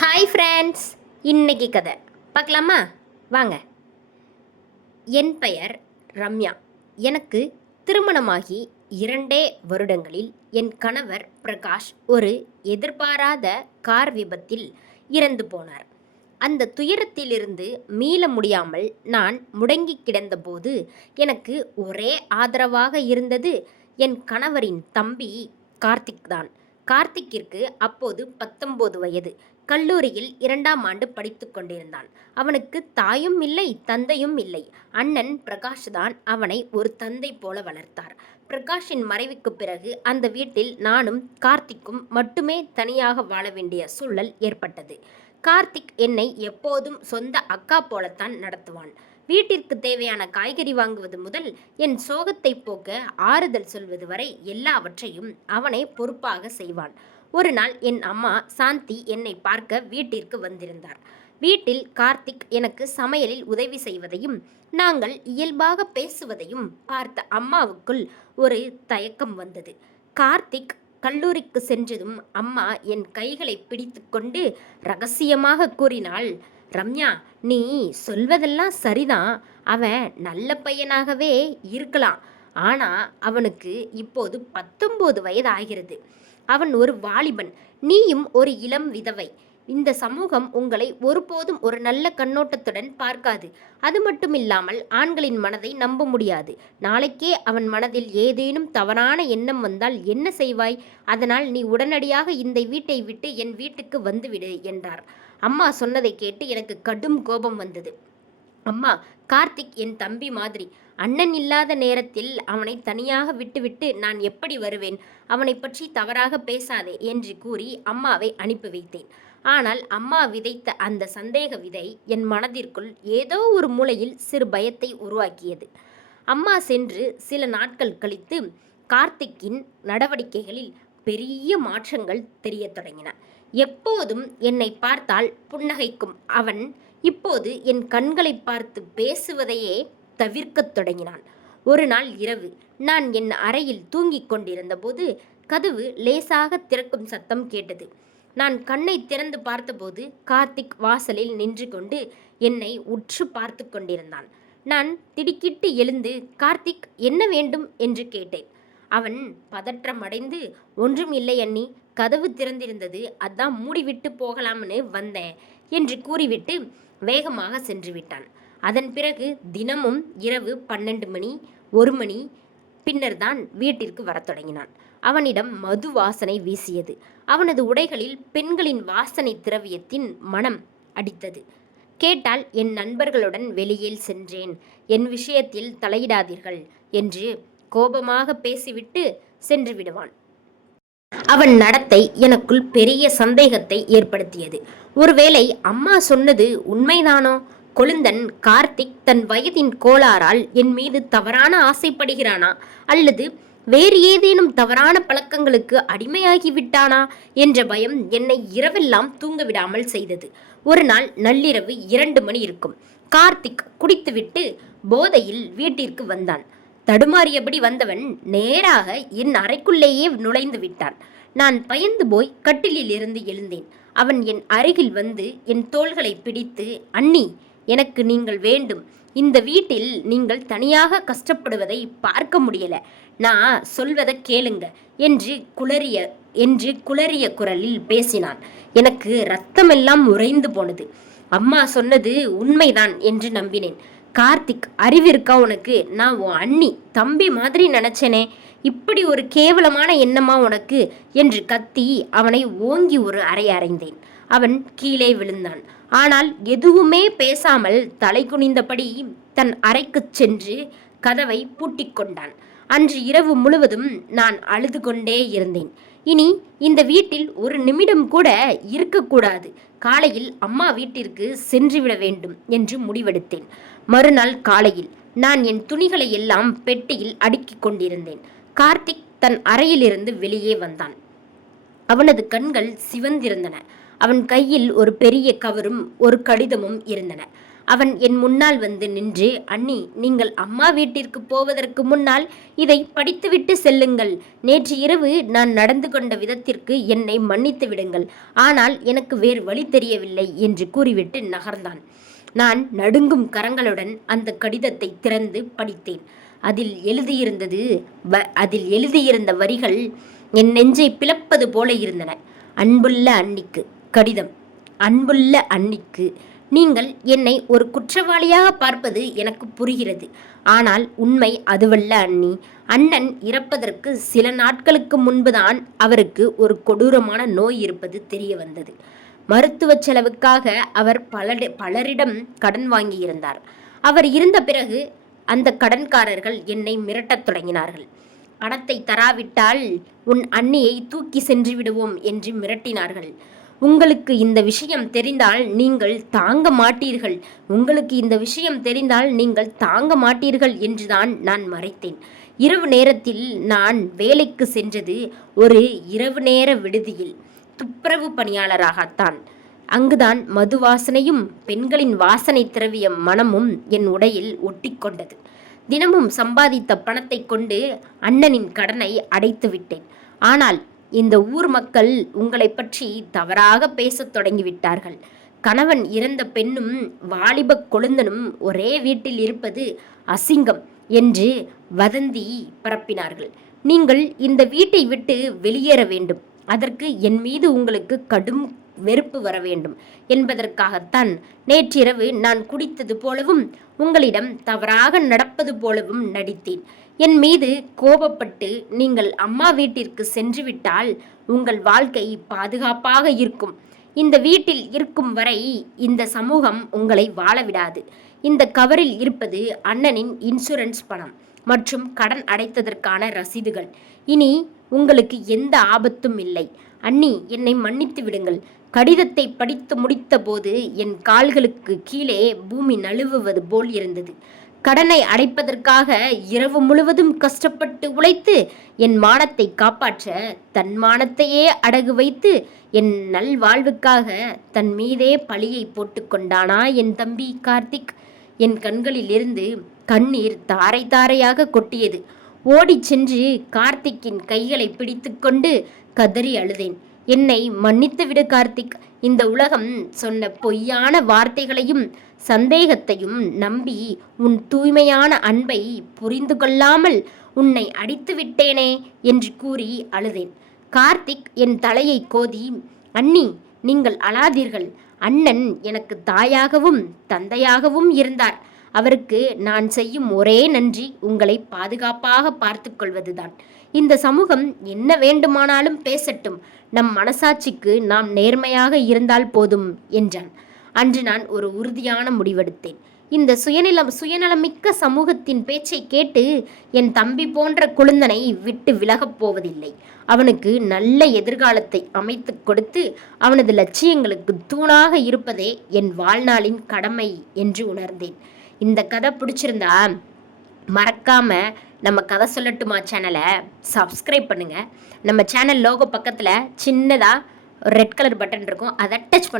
Hi friends, இன்னைக்கு கதை பார்க்கலாமா? வாங்க. என் பெயர் ரம்யா. எனக்கு திருமணமாகி 2 வருடங்களில் என் கணவர் பிரகாஷ் ஒரு எதிர்பாராத கார் விபத்தில் இறந்து போனார். அந்த துயரத்திலிருந்து மீள முடியாமல் நான் முடங்கி கிடந்தபோது எனக்கு ஒரே ஆதரவாக இருந்தது என் கணவரின் தம்பி கார்த்திக் தான். கார்த்திக்கிற்கு அப்போது 19 வயது. கல்லூரியில் 2ஆம் ஆண்டு படித்து கொண்டிருந்தான். அவனுக்கு தாயும் இல்லை, தந்தையும் இல்லை. அண்ணன் பிரகாஷ் தான் அவனை ஒரு தந்தை போல வளர்த்தார். பிரகாஷின் மறைவுக்கு பிறகு அந்த வீட்டில் நானும் கார்த்திக்கும் மட்டுமே தனியாக வாழ வேண்டிய சூழல் ஏற்பட்டது. கார்த்திக் என்னை எப்போதும் சொந்த அக்கா போலத்தான் நடத்துவான். வீட்டிற்கு தேவையான காய்கறி வாங்குவது முதல் என் சோகத்தை போக்க ஆறுதல் சொல்வது வரை எல்லாவற்றையும் அவனே பொறுப்பாக செய்வான். ஒரு நாள் என் அம்மா சாந்தி என்னை பார்க்க வீட்டிற்கு வந்திருந்தார். வீட்டில் கார்த்திக் எனக்கு சமையலில் உதவி செய்வதையும் நாங்கள் இயல்பாக பேசுவதையும் பார்த்த அம்மாவுக்குள் ஒரு தயக்கம் வந்தது. கார்த்திக் கல்லூரிக்கு சென்றதும் அம்மா என் கைகளை பிடித்து கொண்டு ரகசியமாக கூறினாள், ரம்யா, நீ சொல்வதெல்லாம் சரிதான். அவன் நல்ல பையனாகவே இருக்கலாம். ஆனால் அவனுக்கு இப்போது 19 வயது ஆகிறது. அவன் ஒரு வாலிபன். நீயும் ஒரு இளம் விதவை. இந்த சமூகம் உங்களை ஒருபோதும் ஒரு நல்ல கண்ணோட்டத்துடன் பார்க்காது. அது மட்டுமில்லாமல் ஆண்களின் மனதை நம்ப முடியாது. நாளைக்கே அவன் மனதில் ஏதேனும் தவறான எண்ணம் வந்தால் என்ன செய்வாய்? அதனால் நீ உடனடியாக இந்த வீட்டை விட்டு என் வீட்டுக்கு வந்துவிடு என்றார். அம்மா சொன்னதை கேட்டு எனக்கு கடும் கோபம் வந்தது. அம்மா, கார்த்திக் என் தம்பி மாதிரி. அண்ணன் இல்லாத நேரத்தில் அவனை தனியாக விட்டுவிட்டு நான் எப்படி வருவேன்? அவனை பற்றி தவறாக பேசாதே என்று கூறி அம்மாவை அனுப்பி வைத்தேன். ஆனால் அம்மா விதைத்த அந்த சந்தேக விதை என் மனதிற்குள் ஏதோ ஒரு மூலையில் சிறு பயத்தை உருவாக்கியது. அம்மா சென்று சில நாட்கள் கழித்து கார்த்திக்கின் நடவடிக்கைகளில் பெரிய மாற்றங்கள் தெரியத் தொடங்கின. எப்போதும் என்னை பார்த்தால் புன்னகைக்கும் அவன் இப்போது என் கண்களை பார்த்து பேசுவதையே தவிர்க்கத் தொடங்கினான். ஒரு நாள் இரவு நான் என் அறையில் தூங்கிக் கொண்டிருந்த போது கதவு லேசாக திறக்கும் சத்தம் கேட்டது. நான் கண்ணை திறந்து பார்த்தபோது கார்த்திக் வாசலில் நின்று கொண்டு என்னை உற்று பார்த்து கொண்டிருந்தான். நான் திடுக்கிட்டு எழுந்து, கார்த்திக், என்ன வேண்டும் என்று கேட்டேன். அவன் பதற்றமடைந்து, ஒன்றும் இல்லை அண்ணி, கதவு திறந்திருந்தது, அதான் மூடிவிட்டு போகலாம்னு வந்தேன் என்று கூறிவிட்டு வேகமாக சென்று விட்டான். அதன் பிறகு தினமும் இரவு 12 மணி 1 மணி பின்னர் தான் வீட்டிற்கு வரத் தொடங்கினான். அவனிடம் மது வாசனை வீசியது. அவனது உடைகளில் பெண்களின் வாசனை திரவியத்தின் மனம் அடித்தது. கேட்டால் என் நண்பர்களுடன் வெளியில் சென்றேன், என் விஷயத்தில் தலையிடாதீர்கள் என்று கோபமாக பேசிவிட்டு சென்று விடுவான். அவன் நடத்தை எனக்குள் பெரிய சந்தேகத்தை ஏற்படுத்தியது. ஒருவேளை அம்மா சொன்னது உண்மைதானோ? கொழுந்தன் கார்த்திக் தன் வயதின் கோளாறால் என் மீது தவறான ஆசைப்படுகிறானா, அல்லது வேறு ஏதேனும் தவறான பழக்கங்களுக்கு அடிமையாகி விட்டானா என்ற பயம் என்னை இரவெல்லாம் தூங்க விடாமல் செய்தது. ஒரு நாள் நள்ளிரவு 2 மணி இருக்கும். கார்த்திக் குடித்துவிட்டு போதையில் வீட்டிற்கு வந்தான். தடுமாறியபடி வந்தவன் நேராக என் அறைக்குள்ளேயே நுழைந்து விட்டான். நான் பயந்து போய் கட்டிலில் இருந்து எழுந்தேன். அவன் என் அருகில் வந்து என் தோள்களை பிடித்து, அண்ணி, எனக்கு நீங்கள் வேண்டும். இந்த வீட்டில் நீங்கள் தனியாக கஷ்டப்படுவதை பார்க்க முடியல. நான் சொல்வதை கேளுங்க என்று குளறிய குரலில் பேசினான். எனக்கு இரத்தமெல்லாம் உறைந்து போனது. அம்மா சொன்னது உண்மைதான் என்று நம்பினேன். கார்த்திக், அறிவிருக்கா உனக்கு? நான் உன் அண்ணி, தம்பி மாதிரி நினைச்சேனே. இப்படி ஒரு கேவலமான எண்ணமா உனக்கு என்று கத்தி அவனை ஓங்கி ஒரு அறைந்தேன். அவன் கீழே விழுந்தான். ஆனால் எதுவுமே பேசாமல் தலை குனிந்தபடி தன் அறைக்கு சென்று கதவை பூட்டிக் கொண்டான். அன்று இரவு முழுவதும் நான் அழுது கொண்டே இருந்தேன். இனி இந்த வீட்டில் ஒரு நிமிடம் கூட இருக்கக்கூடாது. காலையில் அம்மா வீட்டிற்கு சென்றுவிட வேண்டும் என்று முடிவெடுத்தேன். மறுநாள் காலையில் நான் என் துணிகளை எல்லாம் பெட்டியில் அடுக்கிக் கொண்டிருந்தேன். கார்த்திக் தன் அறையிலிருந்து வெளியே வந்தான். அவனது கண்கள் சிவந்திருந்தன. அவன் கையில் ஒரு பெரிய கவரும் ஒரு கடிதமும் இருந்தன. அவன் என் முன்னால் வந்து நின்று, அண்ணி, நீங்கள் அம்மா வீட்டிற்கு போவதற்கு முன்னால் இதை படித்துவிட்டு செல்லுங்கள். நேற்று இரவு நான் நடந்து கொண்ட விதத்திற்கு என்னை மன்னித்து விடுங்கள். ஆனால் எனக்கு வேறு வழி தெரியவில்லை என்று கூறிவிட்டு நகர்ந்தான். நான் நடுங்கும் கரங்களுடன் அந்த கடிதத்தை திறந்து படித்தேன். அதில் எழுதியிருந்த வரிகள் என் நெஞ்சை பிளப்பது போல இருந்தன. அன்புள்ள அண்ணிக்கு கடிதம். அன்புள்ள அண்ணிக்கு, நீங்கள் என்னை ஒரு குற்றவாளியாக பார்ப்பது எனக்கு புரிகிறது. ஆனால் உண்மை அதுவல்ல அண்ணி. அண்ணன் இறப்பதற்கு சில நாட்களுக்கு முன்புதான் அவருக்கு ஒரு கொடூரமான நோய் இருப்பது தெரிய வந்தது. மருத்துவ செலவுக்காக அவர் பலரிடம் கடன் வாங்கியிருந்தார். அவர் இருந்த பிறகு அந்த கடன்காரர்கள் என்னை மிரட்டத் தொடங்கினார்கள். பணத்தை தராவிட்டால் உன் அண்ணியை தூக்கி சென்று விடுவோம் என்று மிரட்டினார்கள். உங்களுக்கு இந்த விஷயம் தெரிந்தால் நீங்கள் தாங்க மாட்டீர்கள் என்றுதான் நான் மறைத்தேன். இரவு நேரத்தில் நான் வேலைக்கு சென்றது ஒரு இரவு நேர விடுதியில் துப்புரவு பணியாளராகத்தான். அங்குதான் மது வாசனையும் பெண்களின் வாசனை திரவிய மனமும் என் உடையில் ஒட்டி கொண்டது. தினமும் சம்பாதித்த பணத்தை கொண்டு அண்ணனின் கடனை அடைத்து விட்டேன். ஆனால் இந்த ஊர் மக்கள் உங்களை பற்றி தவறாக பேசத் தொடங்கிவிட்டார்கள். கணவன் இறந்த பெண்ணும் வாலிப கொழுந்தனும் ஒரே வீட்டில் இருப்பது அசிங்கம் என்று வதந்தி பரப்பினார்கள். நீங்கள் இந்த வீட்டை விட்டு வெளியேற வேண்டும். அதற்கு என் மீது உங்களுக்கு கடும் வெறுப்பு வர வேண்டும் என்பதற்காகத்தான் நேற்றிரவு நான் குடித்தது போலவும் உங்களிடம் தவறாக நடப்பது போலவும் நடித்தேன். என் மீது கோபப்பட்டு நீங்கள் அம்மா வீட்டிற்கு சென்றுவிட்டால் உங்கள் வாழ்க்கை பாதுகாப்பாக இருக்கும். இந்த வீட்டில் இருக்கும் வரை இந்த சமூகம் உங்களை வாழவிடாது. இந்த கவரில் இருப்பது அண்ணனின் இன்சூரன்ஸ் பணம் மற்றும் கடன் அடைத்ததற்கான ரசீதுகள். இனி உங்களுக்கு எந்த ஆபத்தும் இல்லை. அண்ணி, என்னை மன்னித்து விடுங்கள். கடிதத்தை படித்து முடித்த போது என் கால்களுக்கு கீழே பூமி நழுவுவது போல் இருந்தது. கடனை அடைப்பதற்காக இரவு முழுவதும் கஷ்டப்பட்டு உழைத்து என் மானத்தை காப்பாற்ற தன் மானத்தையே அடகு வைத்து என் நல்வாழ்வுக்காக தன் மீதே பழியை போட்டு கொண்டானா என் தம்பி கார்த்திக். என் கண்களில் இருந்து கண்ணீர் தாரை தாரையாக கொட்டியது. ஓடிச் சென்று கார்த்திக்கின் கைகளை பிடித்து கொண்டு கதறி அழுதேன். என்னை மன்னித்து விடு கார்த்திக். இந்த உலகம் சொன்ன பொய்யான வார்த்தைகளையும் சந்தேகத்தையும் நம்பி உன் தூய்மையான அன்பை புரிந்து கொள்ளாமல் உன்னை அடித்து விட்டேனே என்று கூறி அழுதேன். கார்த்திக் என் தலையை கோதி, அண்ணி, நீங்கள் அழாதீர்கள். அண்ணன் எனக்கு தாயாகவும் தந்தையாகவும் இருந்தார். அவருக்கு நான் செய்யும் ஒரே நன்றி உங்களை பாதுகாப்பாக பார்த்து கொள்வதுதான். இந்த சமூகம் என்ன வேண்டுமானாலும் பேசட்டும். நம் மனசாட்சிக்கு நாம் நேர்மையாக இருந்தால் போதும் என்றான். அன்று நான் ஒரு உறுதியான முடிவெடுத்தேன். இந்த சுயநலமிக்க சமூகத்தின் பேச்சை கேட்டு என் தம்பி போன்ற குழந்தனை விட்டு விலகப் போவதில்லை. அவனுக்கு நல்ல எதிர்காலத்தை அமைத்து கொடுத்து அவனது லட்சியங்களுக்கு தூணாக இருப்பதே என் வாழ்நாளின் கடமை என்று உணர்ந்தேன். இந்த கதை பிடிச்சிருந்தா மறக்காம நம்ம கதை சொல்லட்டுமா சேனலை சப்ஸ்கிரைப் பண்ணுங்க. நம்ம சேனல் லோகோ பக்கத்தில் சின்னதாக ரெட் கலர் பட்டன் இருக்கும், அதை டச் பண்ணுங்க.